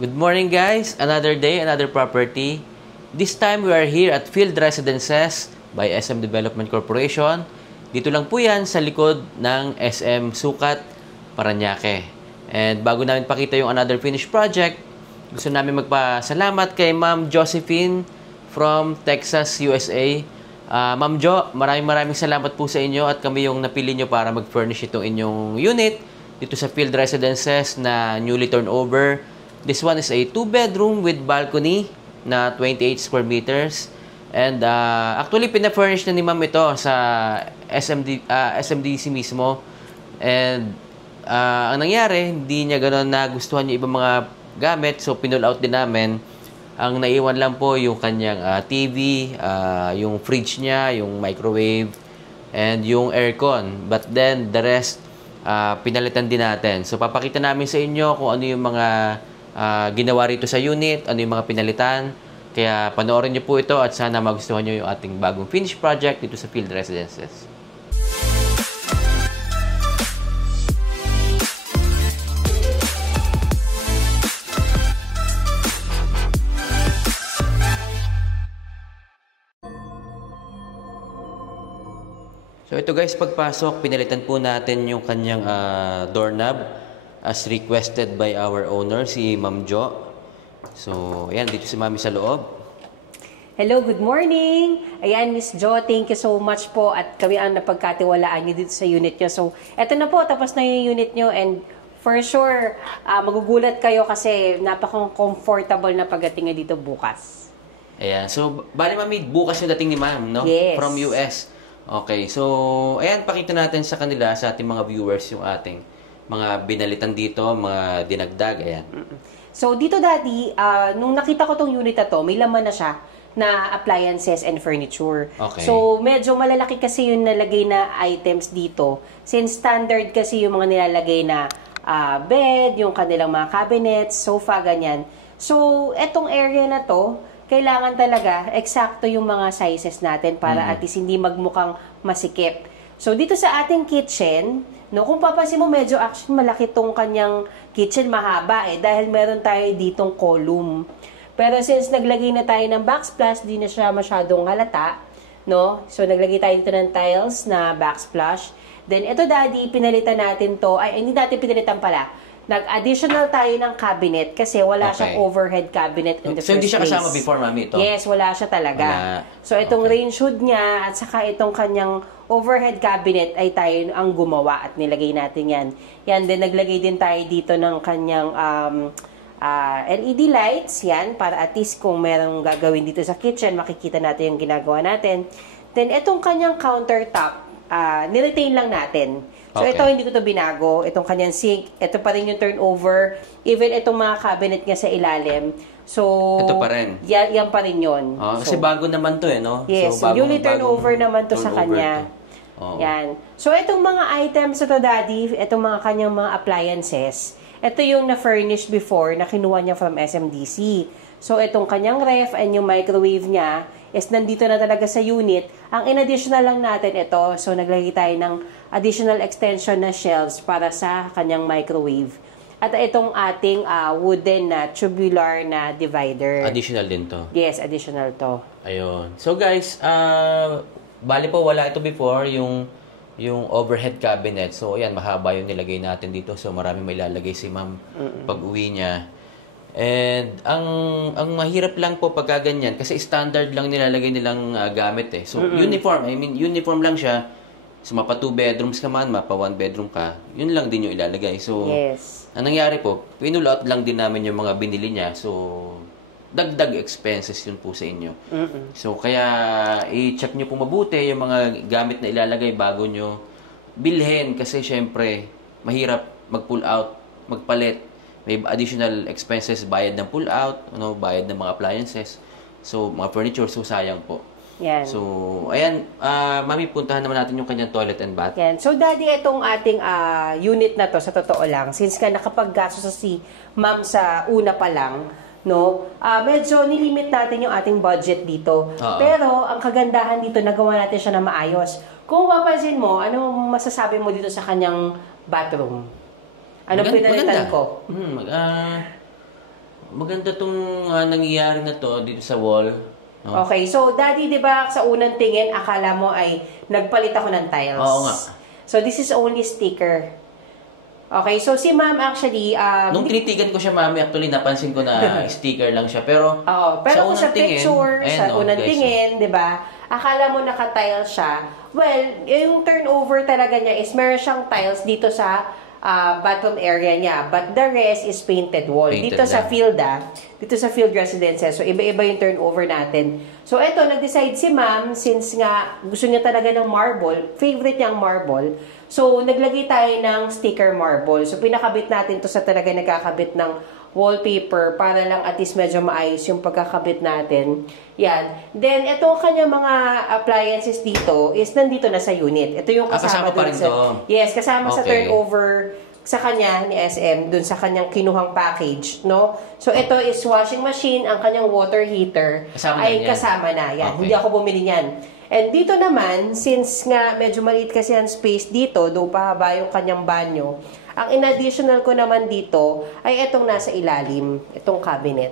Good morning guys, another day, another property. This time we are here at Field Residences by SM Development Corporation. Dito lang po yan sa likod ng SM Sukat, Parañaque. And bago namin pakita yung another finished project, gusto namin magpasalamat kay Ma'am Josephine from Texas, USA. Ma'am Jo, maraming salamat po sa inyo at kami yung napili nyo para mag-furnish itong inyong unit dito sa Field Residences na newly turnover. This one is a 2-bedroom with balcony na 28 square meters. And actually, pina-furnish na ni ma'am ito sa SMDC mismo. And ang nangyari, hindi niya gano'n nagustuhan yung ibang mga gamit. So, pinull out din namin. Ang naiwan lang po yung kanyang TV, yung fridge niya, yung microwave, and yung aircon. But then, the rest, pinalitan din natin. So, papakita namin sa inyo kung ano yung mga ginawa rito sa unit, ano yung mga pinalitan. Kaya panoorin nyo po ito at sana magustuhan nyo yung ating bagong finished project dito sa Field Residences. So ito guys, pagpasok, pinalitan po natin yung kanyang doorknob as requested by our owner, si Ma'am Jo. So, ayan, dito si Mami sa loob. Hello, good morning! Ayan, Miss Jo, thank you so much po at kami ang napagkatiwalaan nyo dito sa unit nyo. So, eto na po, tapos na yung unit nyo and for sure, magugulat kayo kasi napaka-comfortable na pagdating nyo dito bukas. Ayan, so, bali Mami, bukas yung dating ni Ma'am, no? Yes. From US. Okay, so, ayan, pakita natin sa kanila, sa ating mga viewers, yung ating mga binalitan dito, mga dinagdag, ayan. So, dito daddy, nung nakita ko tong unit na to, may laman na siya na appliances and furniture. Okay. So, medyo malalaki kasi yung nalagay na items dito. Since standard kasi yung mga nilalagay na bed, yung kanilang mga cabinets, sofa, ganyan. So, etong area na to, kailangan talaga eksakto yung mga sizes natin para at least hindi magmukhang masikip. So, dito sa ating kitchen, no, kung papansin mo, medyo actually malaki tong kanyang kitchen, mahaba dahil meron tayo ditong column. Pero since naglagay na tayo ng backsplash, di na siya masyadong halata, no? So, naglagay tayo dito ng tiles na backsplash. Then, ito daddy, pinalitan natin to, hindi natin pinalitan pala. Nag-additional tayo ng cabinet kasi wala siyang overhead cabinet in the first place. So, hindi siya kasama before, Mami, ito? Yes, wala siya talaga. Wala. So, itong range hood niya at saka itong kanyang overhead cabinet ay tayo ang gumawa at nilagay natin yan. Yan, then naglagay din tayo dito ng kanyang LED lights, yan, para at least kung merong gagawin dito sa kitchen, makikita natin yung ginagawa natin. Then, itong kanyang countertop, niretain lang natin. So, ito hindi ko to binago. Itong kanyang sink, ito pa rin yung turnover. Even itong mga cabinet niya sa ilalim. So, ito pa rin? Yan pa rin yun. Kasi bago naman to no? Yes, so, newly turnover naman to sa kanya. Yan. So, itong mga items ito, daddy, itong mga kanyang mga appliances, ito yung na-furnish before na kinuha niya from SMDC. So, itong kanyang ref and yung microwave niya is nandito na talaga sa unit. Ang in-additional lang natin ito, so naglagay tayo ng additional extension na shelves para sa kanyang microwave. At itong ating wooden na tubular na divider. Additional din to? Yes, additional to. Ayun. So guys, bali po wala ito before, yung overhead cabinet. So ayan, mahaba yung nilagay natin dito. So marami may lalagay si ma'am pag uwi niya. And ang mahirap lang po pagka ganyan kasi standard lang nilalagay nilang gamit So uniform, uniform lang siya. So mapa 2 bedrooms ka man, mapa 1 bedroom ka, yun lang din yung ilalagay. So ang nangyari po, pinull out lang din namin yung mga binili niya. So dagdag expenses yun po sa inyo. So kaya i-check nyo po mabuti yung mga gamit na ilalagay bago nyo bilhin kasi syempre mahirap mag-pull out, magpalit. May additional expenses, bayad ng pull out, bayad ng mga appliances. So, mga furniture, so sayang po. Yan. So, ayan, Mami, puntahan naman natin yung kanyang toilet and bath. Yan. So, daddy, itong ating unit na to, sa totoo lang, since ka nakapag-gastos si ma'am sa una pa lang, no? Medyo nilimit natin yung ating budget dito. Pero, ang kagandahan dito, nagawa natin siya na maayos. Kung mapapansin mo, ano masasabi mo dito sa kanyang bathroom? Anong pinalitan ko? maganda tong nangyayari na to dito sa wall. No? Okay, so Daddy, di ba sa unang tingin, akala mo ay nagpalit ako ng tiles? Oo nga. So this is only sticker. Okay, so si ma'am actually... Nung tinitigan ko siya, mami, actually napansin ko na sticker lang siya. Pero, pero sa sa picture, sa unang tingin, di ba, akala mo naka-tile siya. Well, yung turnover talaga niya is meron siyang tiles dito sa bottom area niya. But the rest is painted wall. Painted dito lang. sa field, dito sa field residences. So, iba-iba yung turnover natin. So, eto, nag-decide si ma'am, since nga gusto niya talaga ng marble, favorite niya ang marble. So, naglagay tayo ng sticker marble. So, pinakabit natin to sa talaga nagkakabit ng wallpaper para lang at least medyo maayos yung pagkakabit natin. Yan. Then, itong kanya mga appliances dito is nandito na sa unit. Ito yung kasama pa rin sa... to? Yes, kasama sa Okay. turnover sa kanya ni SM, dun sa kanyang kinuhang package, no? So, ito is washing machine, ang kanyang water heater Kasama ay na yan? kasama na. Yan. Okay. Hindi ako bumili niyan. And dito naman, since nga medyo maliit kasi ang space dito, do pahaba yung kanyang banyo, ang in-additional ko naman dito ay itong nasa ilalim, itong cabinet.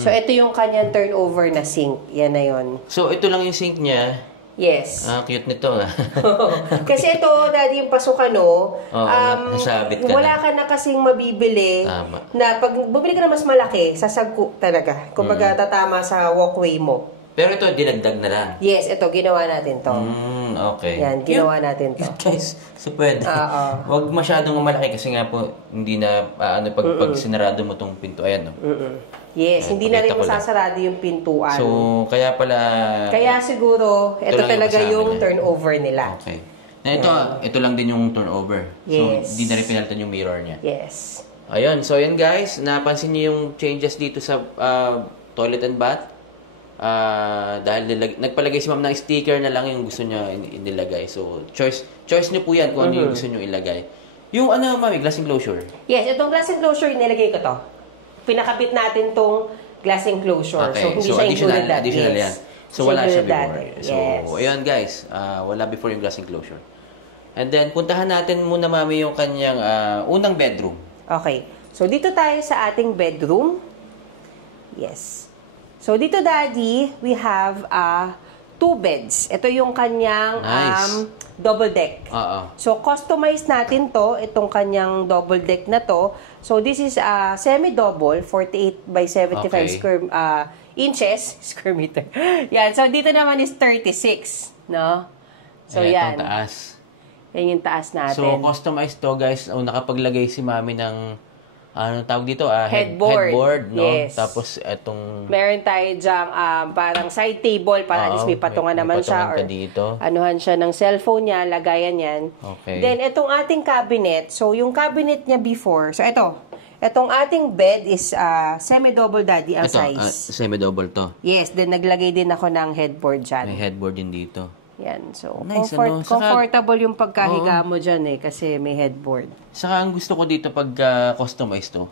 So, ito yung kanyang turnover na sink. Yan na yon. So, ito lang yung sink niya. Yes. Cute nito. Kasi ito, Daddy, yung pasukan, no? nasabit ka wala na. ka na kasing mabibili Tama. na pag bumili ka na mas malaki, sasagko talaga. Kumbaga, tatama sa walkway mo. Pero ito, dinagdag na lang. Yes, ito, ginawa natin to. Okay. Yan, ginawa natin to. Guys, so pwede. Oo. Huwag masyadong malaki kasi nga po, hindi na, pag sinarado mo tong pinto, ayan, no? Yes, Ayan, hindi na rin pakita ko lang. masasarado yung pintuan. So, kaya pala... Kaya siguro, ito lang yung talaga kasama yung niya. turnover nila. Okay. Na ito lang din yung turnover. So, Yes. hindi na rin pinalitan yung mirror niya. Yes. Ayun, so yun guys, napansin niyo yung changes dito sa toilet and bath. Dahil nagpalagay si ma'am ng sticker na lang yung gusto niya inilagay. So, choice niyo po yan kung ano yung gusto niyo ilagay. Yung mami, glass enclosure. Yes, itong glass enclosure, nilagay ko to. Pinakabit natin tong glass enclosure. Okay, So, hindi siya included that. additional Yes. yan. So, wala siya Included before. that. So, Yes. ayun guys, wala before yung glass enclosure. And then, puntahan natin muna mami yung kanyang unang bedroom. Okay. So, dito tayo sa ating bedroom. Yes. So, dito, Daddy, we have 2 beds. Ito yung kanyang Nice. double deck. So, customize natin to, itong kanyang double deck na to. So, this is semi-double, 48 by 75 Okay. inches, square meter. Yan. So, dito naman is 36, no? So, Ayan, yan. itong taas. Yan yung taas natin. So, customized to guys. Nakapaglagay si mami ng, tawag dito? Headboard. Headboard, no? Yes. Tapos, itong... Meron tayo dyang parang side table para at least may patungan may naman siya patungan or ka dito. anuhan siya ng cellphone niya, lagayan yan. Okay. Then, itong ating cabinet, so yung cabinet niya before, so itong ating bed is semi-double, Daddy, ang Ito, size. semi-double to. Yes, then naglagay din ako ng headboard dyan. May headboard din dito. Yan, so Nice, ano? Saka- comfortable yung pagkahiga mo dyan kasi may headboard. Saka ang gusto ko dito pag customized to,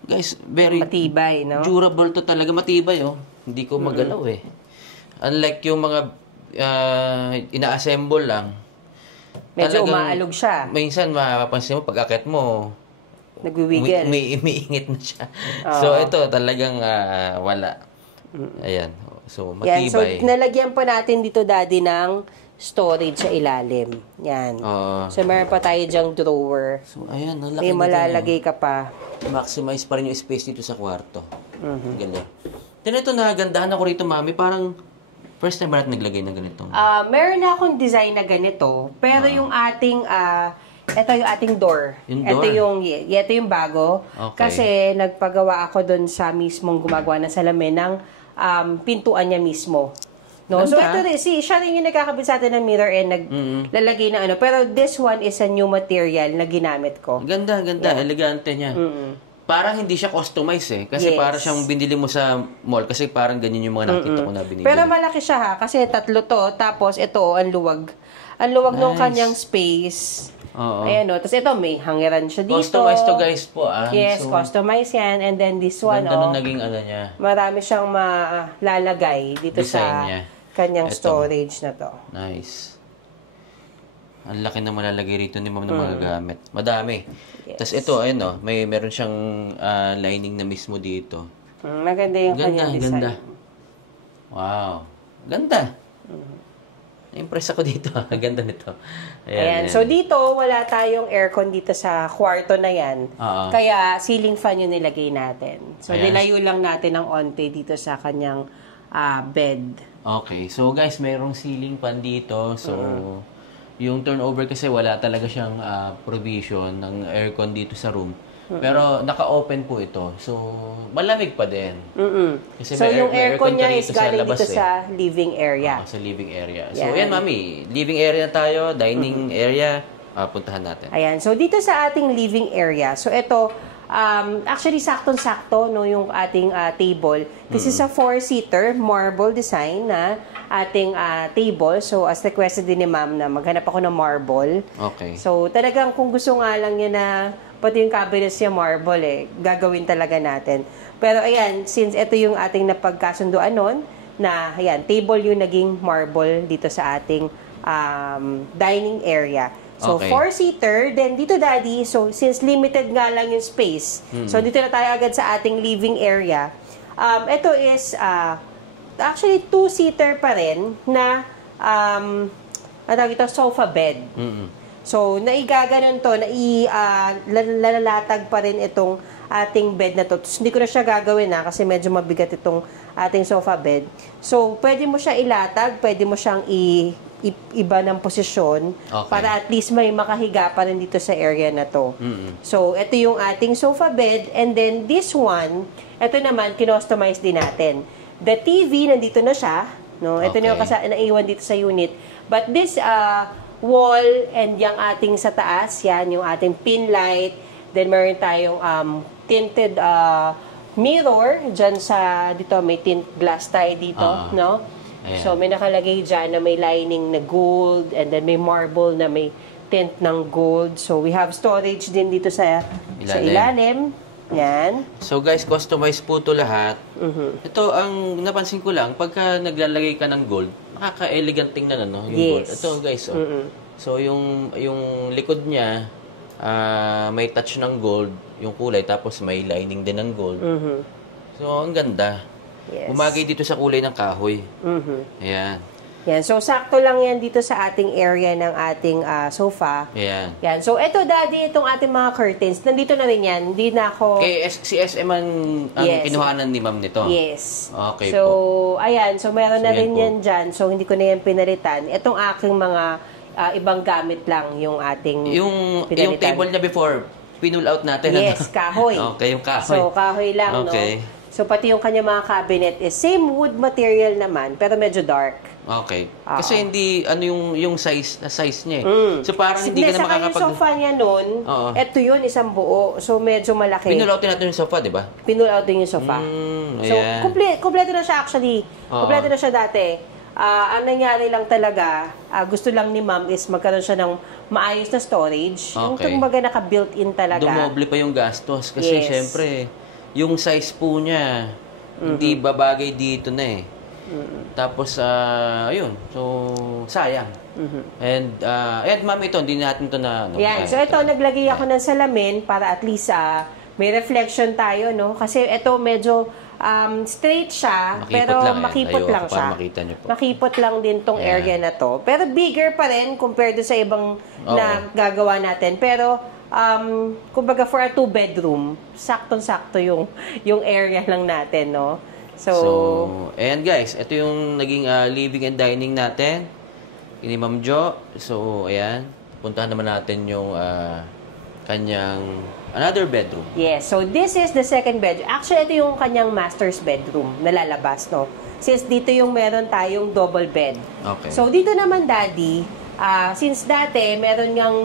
guys, very Matibay, no? durable to talaga. Matibay, oh. Hindi ko magalaw eh. Unlike yung mga ina-assemble lang. Medyo Talagang umaalog siya. Minsan, mapapansin mo, pag akit mo, Nagwiwiggle. umiingit na siya. So, ito talagang wala. Ayan. So, Yan, so matibay. nalagyan pa natin dito, Daddy, ng storage sa ilalim. Yan. Oo. So, meron pa tayo dyang drawer. So, ayan. Ang laki May nito, malalagay ka pa. maximize pa rin yung space dito sa kwarto. Galing. Then ito, nagandahan ako rito, mami. Parang first time ba natin naglagay ng ganitong? Meron na akong design na ganito, pero yung ating, ito yung ating door. Yung door? Ito yung bago. Okay. Kasi nagpagawa ako doon sa mismong gumagawa ng salamin ng pintuan niya mismo. No? So, ito Ganda. rin, siya rin yung nagkakabit sa atin ng mirror and naglalagay ng ano. Pero this one is a new material na ginamit ko. Ganda, ganda. Elegante niya. Parang hindi siya customized eh. Kasi Yes. parang siyang binili mo sa mall. Kasi parang ganyan yung mga nakita ko na binili. Pero malaki siya ha, kasi 3 to, tapos ito, ang luwag. Ang luwag ng Nice. kanyang space. Oo. Ayan o. Tapos ito, may hangiran siya dito. Customized to guys po Yes, So, customize yan. And then this one, ganda nung naging ano niya. marami siyang malalagay dito Design sa niya. kanyang Ito. storage na to. Nice. Ang laki na malalagay rito ni ma'am ng mga gamit. Madami. Tapos ito, ayun o, meron siyang lining na mismo dito. Maganda yung kanyang design. Ganda. Wow. Ganda. Impress ako dito. Ganda nito. Ayan. So dito, wala tayong aircon dito sa kwarto na yan. Kaya ceiling fan yung nilagay natin. So nilayo lang natin ng onte dito sa kanyang bed. Okay. So guys, mayroong ceiling fan dito. So yung turnover kasi wala talaga siyang provision ng aircon dito sa room. Pero naka-open po ito. So malamig pa din. Kasi so yung aircon niya is galing dito eh. sa living area. Sa living area. So yan mami, living area na tayo, dining area, puntahan natin. Ayan. So dito sa ating living area. So ito, actually saktong-sakto no yung ating table. This is a 4-seater marble design na ating table. So as requested din ni ma'am na maghanap ako ng marble. Okay. So talagang kung gusto nga lang niya na pati yung cabinets niya marble gagawin talaga natin. Pero ayan, since ito yung ating napagkasunduan nun, na ayan, table yung naging marble dito sa ating dining area. So, 4-seater. Then, dito, Daddy, so, since limited nga lang yung space, so, dito na tayo agad sa ating living area. Ito is, actually, 2-seater pa rin na, sofa bed. So, naigaganon to, lalalatag pa rin itong ating bed na to. Hindi ko na siya gagawin kasi medyo mabigat itong ating sofa bed. So, pwede mo siya ilatag, pwede mo siyang iba ng posisyon para at least may makahiga pa rin dito sa area na to. So, ito yung ating sofa bed. And then, this one, ito naman, kinostomize din natin. The TV, nandito na siya. No? Ito na yung naiwan dito sa unit. But this wall and yung ating sa taas, yan, yung ating pin light. Then, meron tayong tinted mirror. Dyan sa, dito, may tint glass tayo dito, no? Ayan. So, may nakalagay dyan na may lining na gold and then may marble na may tint ng gold. So, we have storage din dito sa ilalim. Yan. So, guys, customize po ito lahat. Ito, ang napansin ko lang, pagka naglalagay ka ng gold, nakaka-elegant tingnan, ano? Yung gold. Ito, guys, So, yung likod niya, may touch ng gold, yung kulay, tapos may lining din ng gold. So, ang ganda. Umagay dito sa kulay ng kahoy. Ayan. Yan. So, sakto lang yan dito sa ating area ng ating sofa. Ayan. Yan. So, ito, Daddy, itong ating mga curtains. Nandito na rin yan. Hindi na ako... Si SM ang kinuhanan ni ma'am nito? Yes. Okay so, po. Ayan. So, meron na rin yan dyan. So, hindi ko na yan pinalitan. Itong aking mga ibang gamit lang yung ating pinalitan. Yung table niya before, pinull out natin. Yes, kahoy. Okay, yung kahoy. So, kahoy lang, no? So, pati yung kanya mga cabinet is same wood material naman, pero medyo dark. Okay. Kasi hindi, yung size niya So, parang hindi ka na makakapag... Sa sofa niya nun, eto yun, isang buo. So, medyo malaki. Pinull out natin yung sofa, di ba? Pinull out din yung sofa. So, kompleto na siya actually. Kompleto na siya dati. Ang nangyari lang talaga, gusto lang ni ma'am is magkaroon siya ng maayos na storage. Yung kumbaga naka-built-in talaga. Dumoble pa yung gastos. Kasi syempre, yung size po niya, hindi babagay dito na Tapos, ayun. So, sayang. And ma'am, ito, hindi natin ito na... Yan. So, ito, naglagay ako ng salamin para at least may reflection tayo, no? Kasi ito, medyo straight siya, pero makipot lang siya. Makipot lang din tong area na to. Pero bigger pa rin compared sa ibang na gagawa natin. Pero, kumbaga for a 2-bedroom, saktong-sakto yung area lang natin, no? So, ayan guys, ito yung naging living and dining natin. Ini Ma'am Jo. So, ayan. Puntahan naman natin yung kanyang another bedroom. Yes. So, this is the second bedroom. Actually, ito yung kanyang master's bedroom na lalabas, no? Since dito yung meron tayong double bed. Okay. So, dito naman, Daddy, since dati, meron ngang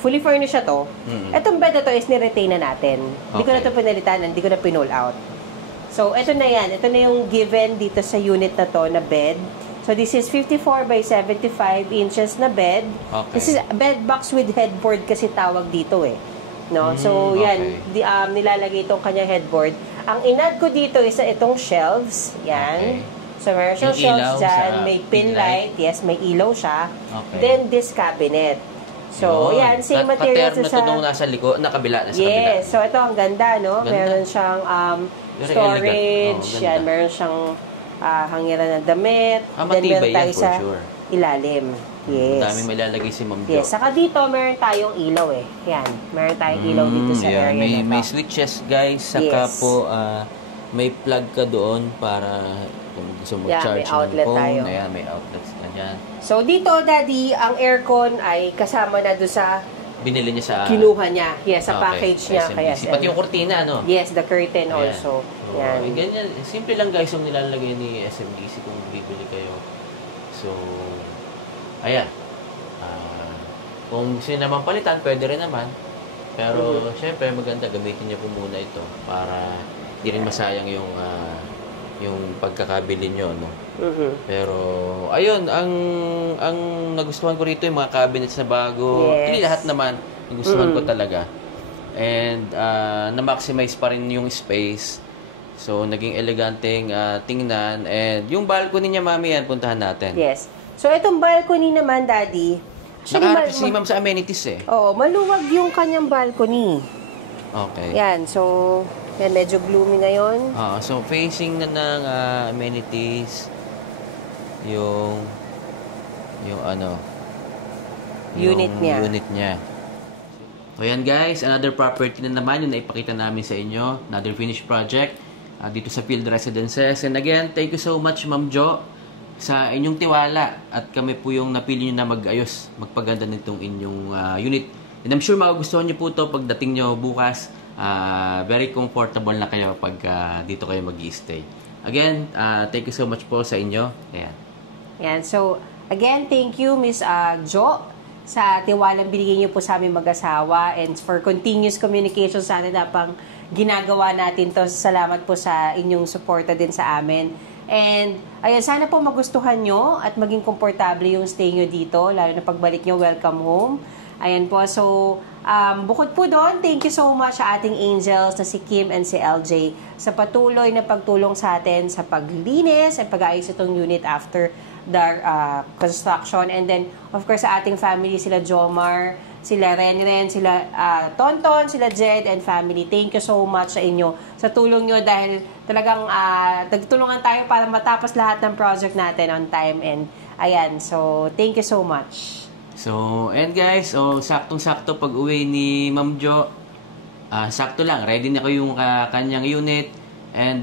fully furnished to, etong bed na to is ni-retain na natin. Hindi ko na ito pinalitan, hindi ko na pinull out. So, ito na yan. Ito na yung given dito sa unit na to na bed. So, this is 54 by 75 inches na bed. Okay. This is bed box with headboard kasi tawag dito No? So, yan. Nilalagay itong kanyang headboard. Ang in-add ko dito is itong shelves. Yan. So, meron siyang shelves dyan. May pin light. Yes, may ilaw siya. Then, this cabinet. So, Yun. yan, same materials Pattern na to nung nasa likod, nakabila, nasa kabila. Yes, so ito ang ganda, no? Ganda. Meron siyang Very storage, elegant. yan, meron siyang hangiran ng damit. Then Matibay meron yan tayo for sa sure. ilalim. Yes. Ang daming mailalagay si Ma'am Jo. Yes, saka dito meron tayong ilaw eh. Yan, meron tayong ilaw dito sa Yeah, area na may to. switches guys, saka Yes. po may plug ka doon para kung gusto mo Yeah, charge may outlet ng phone. tayo. Ayan, may outlets na dyan. So dito, Daddy, ang aircon ay kasama na doon sa Binili niya sa... kinuha niya. Yes, sa Okay, package niya. Kaya, SMDC. Pati yung kurtina, no? yes, the curtain Ayan. also. So, Yan. ganyan. Simple lang guys yung nilalagay ni SMDC kung bibili kayo. So, ayan. Kung sino naman palitan, pwede rin naman. Pero, syempre, maganda gamitin niyo po muna ito para di rin masayang yung pagkakabili nyo, no? Pero, ayun, ang nagustuhan ko rito yung mga cabinets na bago. Yes. Hindi lahat naman nagustuhan ko talaga. And, na-maximize pa rin yung space. So, naging eleganteng tingnan. And, yung balcony niya, mami, yan, puntahan natin. Yes. So, itong balcony naman, Daddy, Nakaharap si ma'am sa amenities eh. Oo, maluwag yung kanyang balcony. Okay. Yan, so, yan, medyo gloomy ngayon. So, facing na ng amenities, yung ano, Unit niya. Unit niya. So, yan guys, another property na naman yung naipakita namin sa inyo. Another finished project dito sa Field Residences. And again, thank you so much, Ma'am Jo, sa inyong tiwala. At kami po yung napili nyo na mag-ayos, magpaganda nitong inyong unit. And I'm sure magugustuhan nyo po to pagdating nyo bukas. Very comfortable na kayo pag dito kayo mag-i-stay. Again, thank you so much po sa inyo. Ayan. Yan, so, again, thank you, Miss Jo, sa tiwalang binigay niyo po sa aming mag-asawa and for continuous communication sa atin na pang ginagawa natin to. Salamat po sa inyong suporta din sa amin. And, ayun, sana po magustuhan nyo at maging komportable yung stay nyo dito, lalo na pagbalik nyo, welcome home. Ayan po, so, bukod po doon, thank you so much sa ating angels na si Kim and si LJ sa patuloy na pagtulong sa atin sa paglinis at pag-ayos itong unit after the construction. And then, of course, sa ating family, sila Jomar, sila Renren, sila Tonton, sila Jed and family. Thank you so much sa inyo, sa tulong nyo dahil talagang nagtulungan tayo para matapos lahat ng project natin on time. And ayan, so thank you so much. So, and guys, saktong-sakto pag uwi ni Ma'am Jo, sakto lang, ready na ko yung kanyang unit. And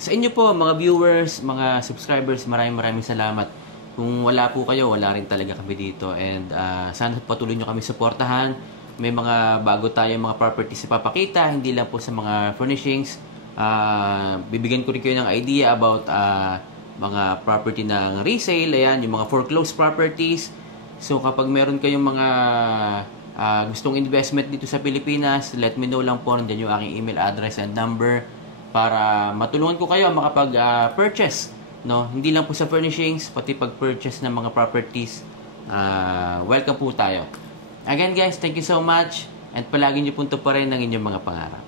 sa inyo po, mga viewers, mga subscribers, maraming salamat. Kung wala po kayo, wala rin talaga kami dito. And sana patuloy nyo kami suportahan. May mga bago tayong mga properties na papakita, hindi lang po sa mga furnishings. Bibigyan ko rin kayo ng idea about mga property ng resale, ayan, yung mga foreclosed properties. So kapag meron kayong mga gustong investment dito sa Pilipinas, let me know lang po, nandiyan yung aking email address and number para matulungan ko kayo makapag-purchase. No, hindi lang po sa furnishings, pati pag-purchase ng mga properties. Welcome po tayo. Again guys, thank you so much and palagi niyo po tuparin ang inyong mga pangarap.